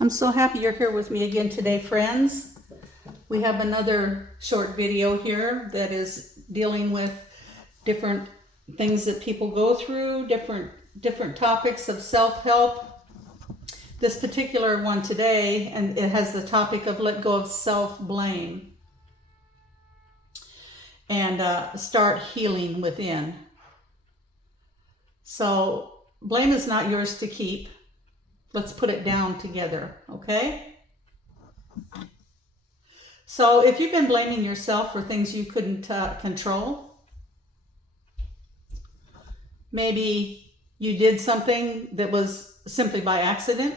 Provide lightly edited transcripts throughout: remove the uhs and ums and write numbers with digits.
I'm so happy you're here with me again today, friends. We have another short video here that is dealing with different things that people go through, different topics of self-help. This particular one today, and it has the topic of let go of self-blame and start healing within. So blame is not yours to keep. Let's put it down together, okay? So if you've been blaming yourself for things you couldn't control, maybe you did something that was simply by accident.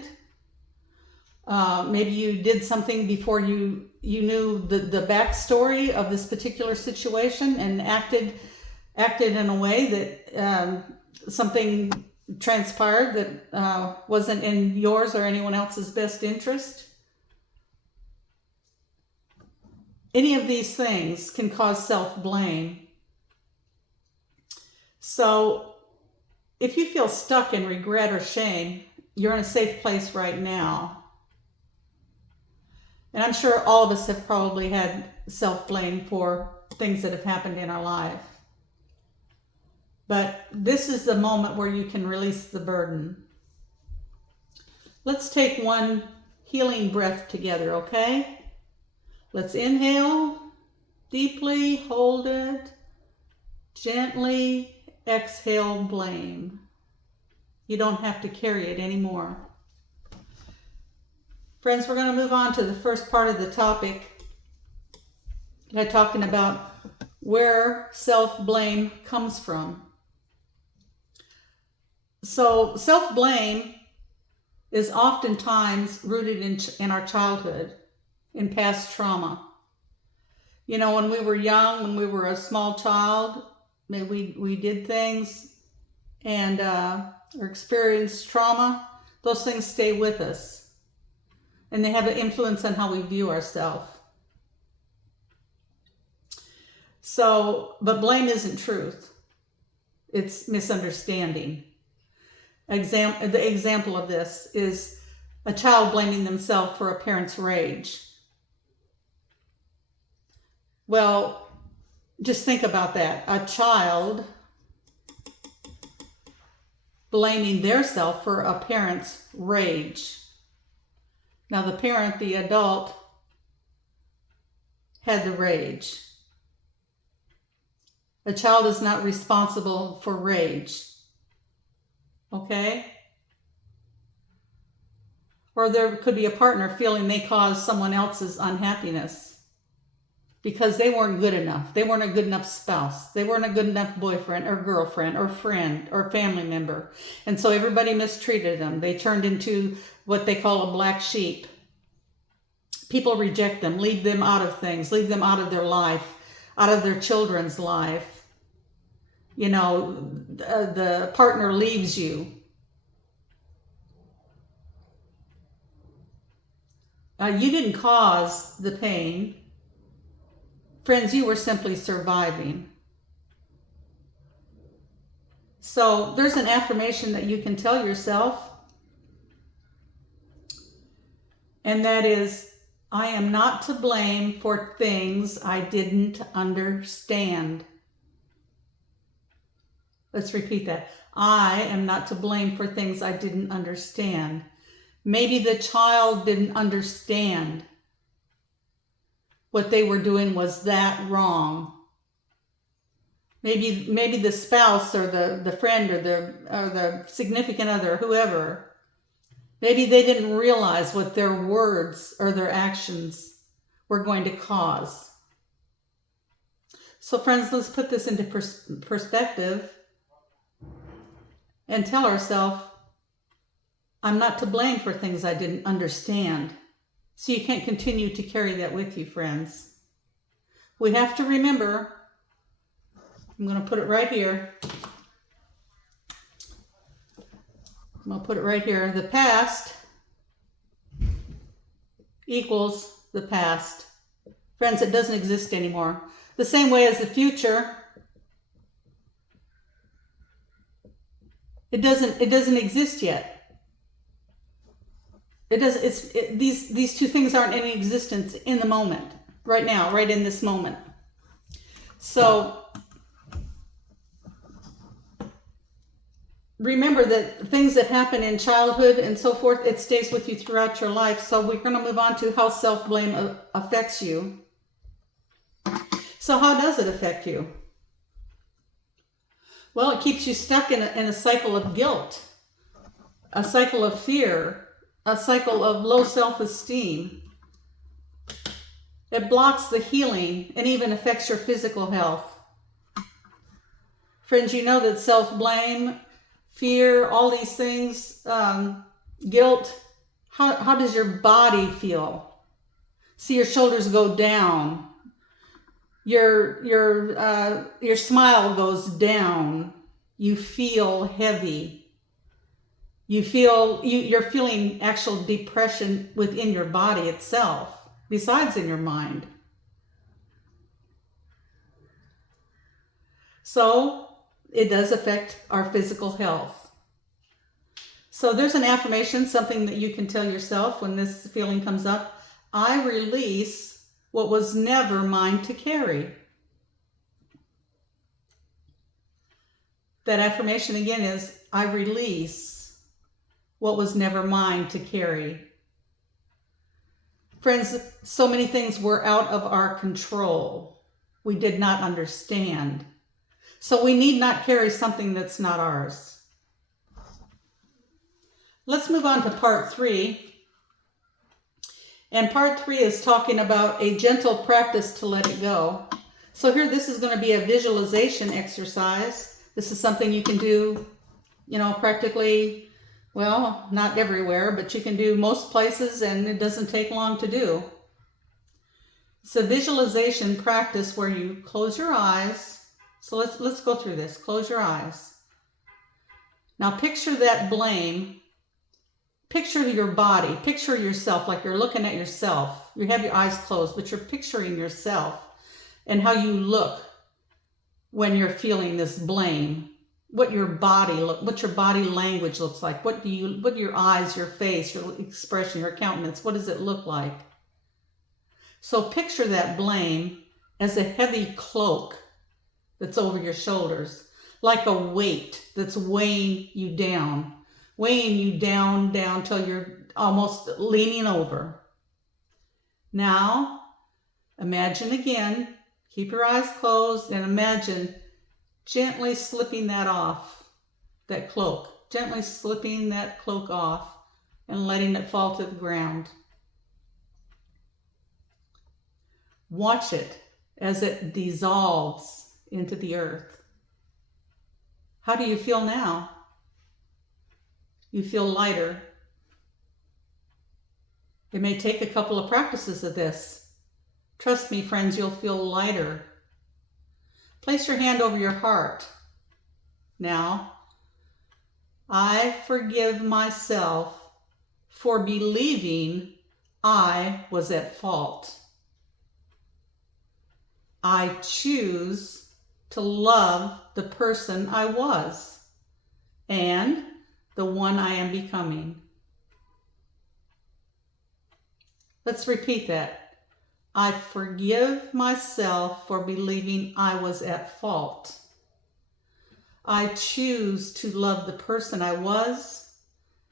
Maybe you did something before you knew the backstory of this particular situation and acted in a way that something transpired that wasn't in yours or anyone else's best interest. Any of these things can cause self-blame. So if you feel stuck in regret or shame, you're in a safe place right now. And I'm sure all of us have probably had self-blame for things that have happened in our life. But this is the moment where you can release the burden. Let's take one healing breath together, okay? Let's inhale deeply, hold it, gently exhale blame. You don't have to carry it anymore. Friends, we're going to move on to the first part of the topic. I'm talking about where self-blame comes from. So self-blame is oftentimes rooted in our childhood, in past trauma. You know, when we were young, when we were a small child, maybe we did things and or experienced trauma. Those things stay with us, and they have an influence on how we view ourselves. So, but blame isn't truth. It's misunderstanding. The example of this is a child blaming themselves for a parent's rage. Well, just think about that. A child blaming theirself for a parent's rage. Now the parent, the adult, had the rage. A child is not responsible for rage. Okay? Or there could be a partner feeling they caused someone else's unhappiness because they weren't good enough. They weren't a good enough spouse. They weren't a good enough boyfriend or girlfriend or friend or family member. And so everybody mistreated them. They turned into what they call a black sheep. People reject them, leave them out of things, leave them out of their life, out of their children's life. You know, the partner leaves you. You didn't cause the pain. Friends, you were simply surviving. So there's an affirmation that you can tell yourself. And that is, I am not to blame for things I didn't understand. Let's repeat that. I am not to blame for things I didn't understand. Maybe the child didn't understand what they were doing was that wrong. Maybe the spouse or the friend or the significant other, whoever, maybe they didn't realize what their words or their actions were going to cause. So friends, let's put this into perspective and tell ourselves, I'm not to blame for things I didn't understand. So you can't continue to carry that with you, friends. We have to remember, I'm going to put it right here. I'm going to put it right here. The past equals the past. Friends, it doesn't exist anymore. The same way as the future, it doesn't exist yet. It does. These two things aren't in existence in the moment, right now, right in this moment. So remember that things that happen in childhood and so forth, it stays with you throughout your life. So we're going to move on to how self-blame affects you. So how does it affect you? Well, it keeps you stuck in a cycle of guilt, a cycle of fear, a cycle of low self-esteem. It blocks the healing and even affects your physical health. Friends, you know that self-blame, fear, all these things, guilt, how does your body feel? See your shoulders go down. Your smile goes down. You feel heavy. You're feeling actual depression within your body itself, besides in your mind. So it does affect our physical health. So there's an affirmation, something that you can tell yourself when this feeling comes up. I release what was never mine to carry. That affirmation again is, I release what was never mine to carry. Friends, so many things were out of our control. We did not understand. So we need not carry something that's not ours. Let's move on to part 3. And part 3 is talking about a gentle practice to let it go. So here, this is going to be a visualization exercise. This is something you can do, practically, well, not everywhere, but you can do most places, and it doesn't take long to do. It's a visualization practice where you close your eyes. So let's go through this. Close your eyes. Now picture that blame. Picture your body. Picture yourself like you're looking at yourself. You have your eyes closed, but you're picturing yourself and how you look when you're feeling this blame. What your body language looks like. What your eyes, your face, your expression, your countenance, what does it look like? So picture that blame as a heavy cloak that's over your shoulders, like a weight that's weighing you down till you're almost leaning over. Now, imagine again, keep your eyes closed, and imagine gently slipping that off, that cloak, gently slipping that cloak off and letting it fall to the ground. Watch it as it dissolves into the earth. How do you feel now? You feel lighter. It may take a couple of practices of this. Trust me, friends, you'll feel lighter. Place your hand over your heart. Now, I forgive myself for believing I was at fault. I choose to love the person I was and the one I am becoming. Let's repeat that. I forgive myself for believing I was at fault. I choose to love the person I was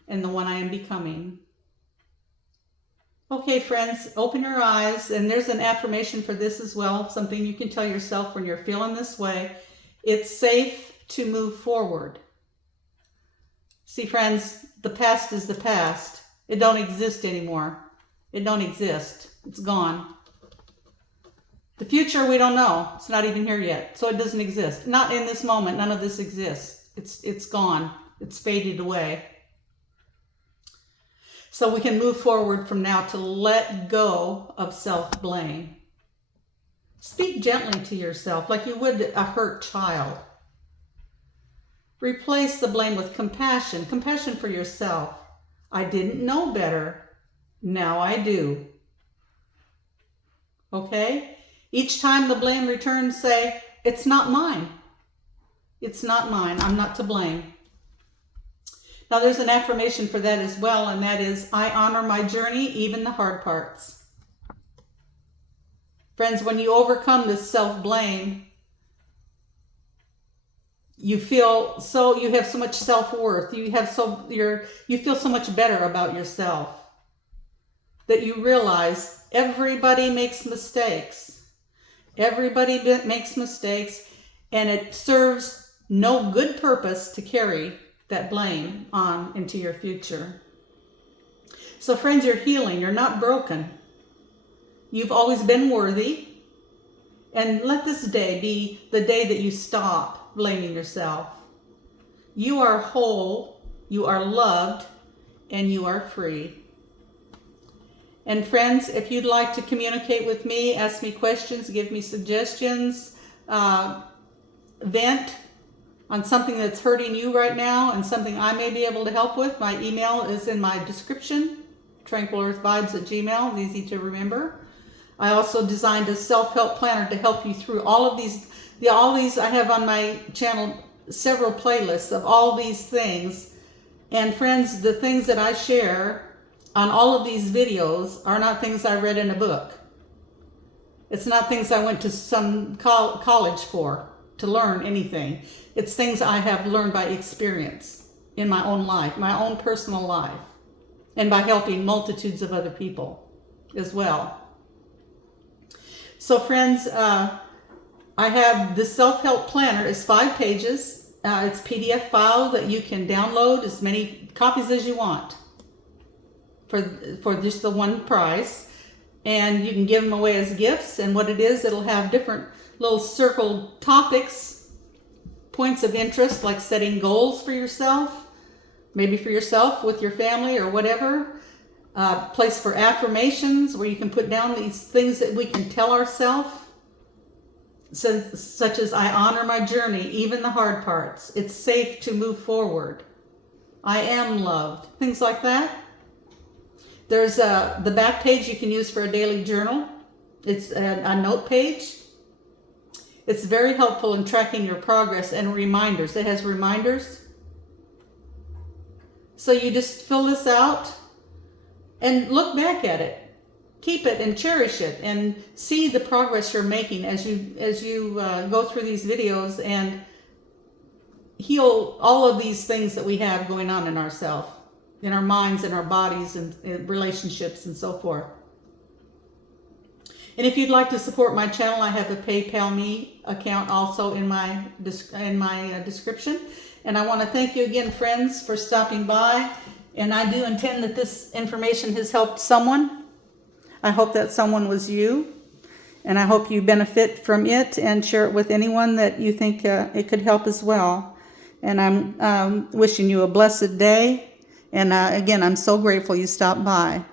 and the one I am becoming. Okay, friends, open your eyes, and there's an affirmation for this as well, something you can tell yourself when you're feeling this way. It's safe to move forward. See, friends, the past is the past. It don't exist anymore. It don't exist. It's gone. The future, we don't know. It's not even here yet, so it doesn't exist. Not in this moment. None of this exists. It's gone. It's faded away. So we can move forward from now to let go of self-blame. Speak gently to yourself like you would a hurt child. Replace the blame with compassion. Compassion for yourself. I didn't know better. Now I do. Okay? Each time the blame returns, say, it's not mine. It's not mine. I'm not to blame. Now there's an affirmation for that as well, and that is, I honor my journey, even the hard parts. Friends, when you overcome this self-blame, you have so much self-worth. You feel so much better about yourself that you realize everybody makes mistakes. Everybody makes mistakes, and it serves no good purpose to carry that blame on into your future. So friends, you're healing. You're not broken. You've always been worthy. And let this day be the day that you stop blaming yourself. You are whole, you are loved, and you are free. And friends, if you'd like to communicate with me, ask me questions, give me suggestions, vent on something that's hurting you right now and something I may be able to help with, my email is in my description, TranquilEarthVibes@gmail, easy to remember. I also designed a self-help planner to help you through all of these. I have on my channel several playlists of all these things. And friends, the things that I share on all of these videos are not things I read in a book. It's not things I went to some college for to learn anything. It's things I have learned by experience in my own life, my own personal life, and by helping multitudes of other people as well. So friends, I have this self-help planner. It's 5 pages. It's PDF file that you can download as many copies as you want for just the one price. And you can give them away as gifts. And what it is, it'll have different little circled topics, points of interest, like setting goals for yourself, maybe for yourself with your family or whatever. Place for affirmations where you can put down these things that we can tell ourselves, such as, I honor my journey, even the hard parts. It's safe to move forward. I am loved. Things like that. There's the back page you can use for a daily journal. It's a note page. It's very helpful in tracking your progress and reminders. It has reminders. So you just fill this out and look back at it. Keep it and cherish it and see the progress you're making as you go through these videos and heal all of these things that we have going on in ourselves, in our minds and our bodies and relationships and so forth. And if you'd like to support my channel, I have a PayPal Me account also in my description. And I want to thank you again, friends, for stopping by. And I do intend that this information has helped someone. I hope that someone was you. And I hope you benefit from it and share it with anyone that you think it could help as well. And I'm wishing you a blessed day. And again, I'm so grateful you stopped by.